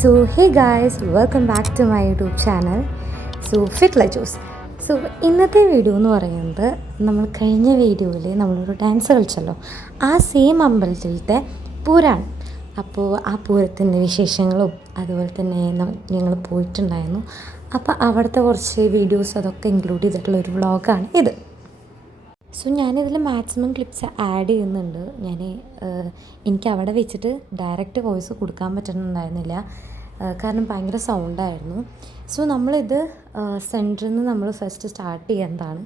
So hey guys, welcome back to my YouTube channel. So Fit Like Juice. So ഇന്നത്തെ video എന്ന് പറയുന്നത് നമ്മൾ കഴിഞ്ഞ വീഡിയോയിൽ നമ്മളൊരു ഡാൻസ് കളിച്ചല്ലോ, ആ സെയിം അമ്പലത്തിലത്തെ പൂരാണ്. അപ്പോൾ ആ പൂരത്തിൻ്റെ വിശേഷങ്ങളും അതുപോലെ തന്നെ ഞങ്ങൾ പോയിട്ടുണ്ടായിരുന്നു. അപ്പോൾ അവിടുത്തെ കുറച്ച് വീഡിയോസ് അതൊക്കെ ഇൻക്ലൂഡ് ചെയ്തിട്ടുള്ള ഒരു വ്ളോഗാണ് ഇത്. സോ ഞാനിതിൽ മാക്സിമം ക്ലിപ്സ് ആഡ് ചെയ്യുന്നുണ്ട്. എനിക്ക് അവിടെ വെച്ചിട്ട് ഡയറക്റ്റ് വോയിസ് കൊടുക്കാൻ പറ്റുന്നുണ്ടായിരുന്നില്ല, കാരണം ഭയങ്കര സൗണ്ടായിരുന്നു. സോ നമ്മളിത് സെൻറ്ററിൽ നിന്ന് നമ്മൾ ഫസ്റ്റ് സ്റ്റാർട്ട് ചെയ്യുന്നതാണ്.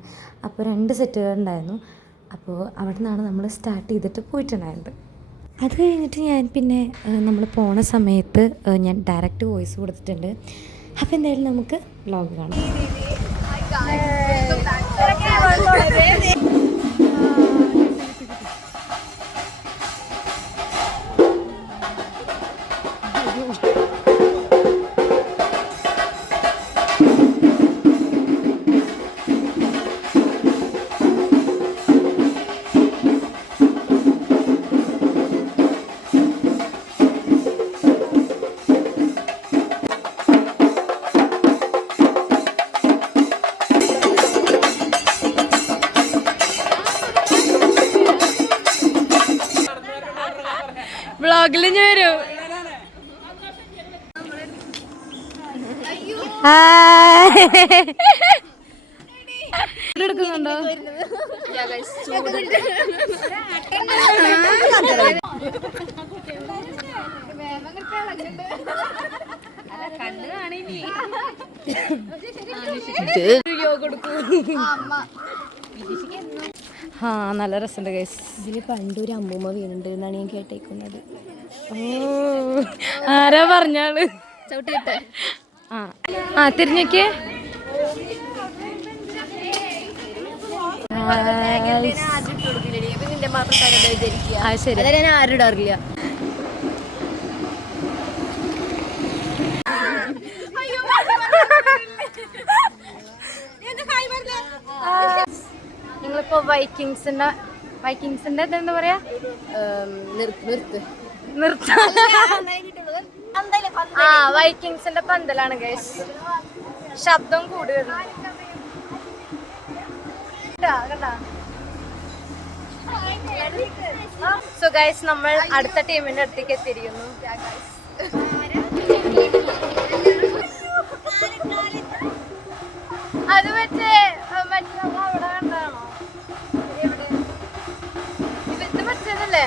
അപ്പോൾ 2 സെറ്റുകൾ ഉണ്ടായിരുന്നു. അപ്പോൾ അവിടെ നിന്നാണ് നമ്മൾ സ്റ്റാർട്ട് ചെയ്തിട്ട് പോയിട്ടുണ്ടായിരുന്നത്. അത് കഴിഞ്ഞിട്ട് ഞാൻ പിന്നെ നമ്മൾ പോണ സമയത്ത് ഞാൻ ഡയറക്റ്റ് വോയിസ് കൊടുത്തിട്ടുണ്ട്. അപ്പോൾ എന്തായാലും നമുക്ക് വ്ളോഗ് കാണാം. വ്ളോഗിൽ ഞാൻ വരും. എടുക്കുന്നുണ്ടോ? ആ നല്ല രസമുണ്ട് ഗൈസ്. ഇതിൽ പണ്ടൊരു അമ്മൂമ്മ വീണുണ്ട് എന്നാണ് ഞാൻ കേട്ടേക്കുന്നത്. ആരാ പറഞ്ഞാള്? ചവിട്ടിയിട്ട് ആ തിരിഞ്ഞൊക്കെ ശരി. ഞാൻ ആരും ഇടാറില്ല. നിങ്ങളിപ്പോ വൈക്കിങ്സിന്റെ എന്താ പറയാ, വൈക്കിങ്സിന്റെ പന്തലാണ് ഗൈസ്. ശബ്ദം കൂടുതൽ. സോ ഗൈസ്, നമ്മൾ അടുത്ത ടീമിന്റെ അടുത്തേക്ക് എത്തിയിരിക്കുന്നു. അത് മറ്റേ അവിടെ കണ്ടാണോ? എവിടെ ഇത് മറ്റേതല്ലേ?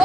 ഓ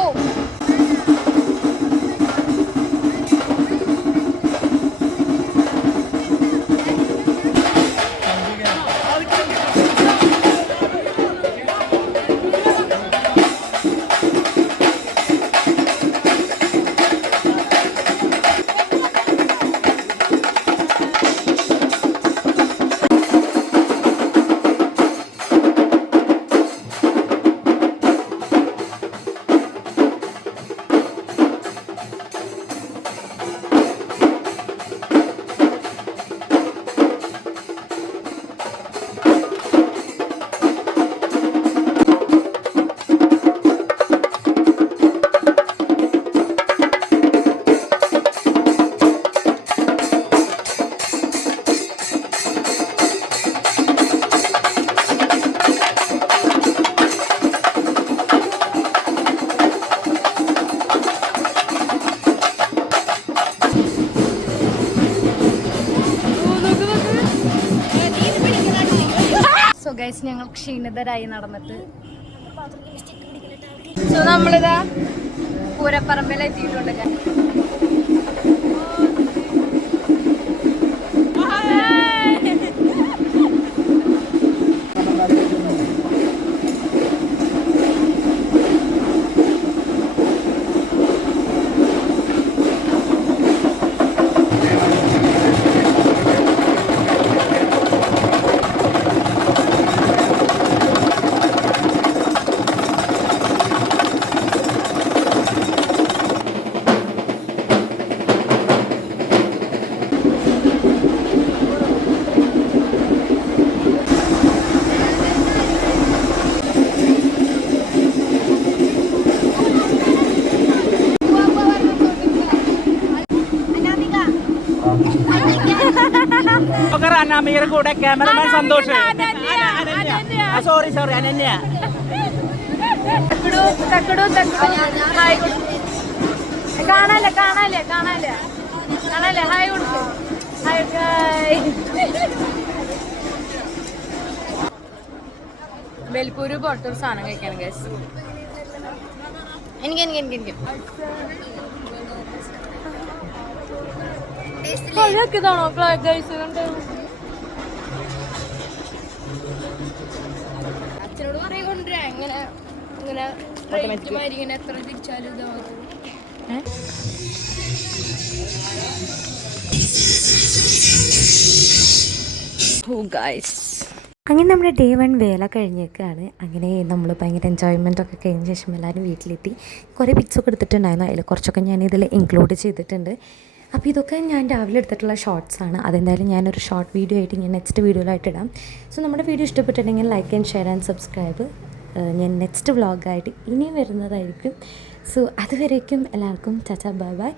ഗൈസ്, ഞങ്ങൾ ക്ഷീണിതരായി നടന്നിട്ട്. സോ നമ്മളിതാ പൂരപ്പറമ്പിൽ എത്തിയിട്ടുണ്ട്. അനാമികയുടെ കൂടെ ക്യാമറമാൻ സന്തോഷ്. സോറി അനന്യ. കാണാല്ലേ ഹായ് കൊടുക്കും. ബെൽപ്പൂര് പുറത്തൊരു സാധനം കഴിക്കാൻ ഗൈസ്. എനിക്ക് അച്ഛനോട് പറയാൻ കൊണ്ടുവരാ ഇങ്ങനെ ഇങ്ങനെ എത്ര തിരിച്ചാലും ഇതാവും. അങ്ങനെ നമ്മുടെ ഡേ 1 വേല കഴിഞ്ഞേക്കാണ്. അങ്ങനെ നമ്മൾ ഭയങ്കര എൻജോയ്മെൻറ്റൊക്കെ കഴിഞ്ഞ ശേഷം എല്ലാവരും വീട്ടിലെത്തി. കുറേ പിക്സൊക്കെ എടുത്തിട്ടുണ്ടായിരുന്നു. അതിൽ കുറച്ചൊക്കെ ഞാൻ ഇതിൽ ഇൻക്ലൂഡ് ചെയ്തിട്ടുണ്ട്. അപ്പോൾ ഇതൊക്കെ ഞാൻ രാവിലെ എടുത്തിട്ടുള്ള ഷോർട്സാണ്. അതെന്തായാലും ഞാനൊരു ഷോർട്ട് വീഡിയോ ആയിട്ട് ഞാൻ നെക്സ്റ്റ് വീഡിയോയിലായിട്ട് ഇടാം. സോ നമ്മുടെ വീഡിയോ ഇഷ്ടപ്പെട്ടിട്ടുണ്ടെങ്കിൽ like and share and subscribe. ഞാൻ നെക്സ്റ്റ് വ്ളോഗായിട്ട് ഇനിയും വരുന്നതായിരിക്കും. സോ അതുവരേക്കും എല്ലാവർക്കും ചാച്ചാ ബൈ ബൈ.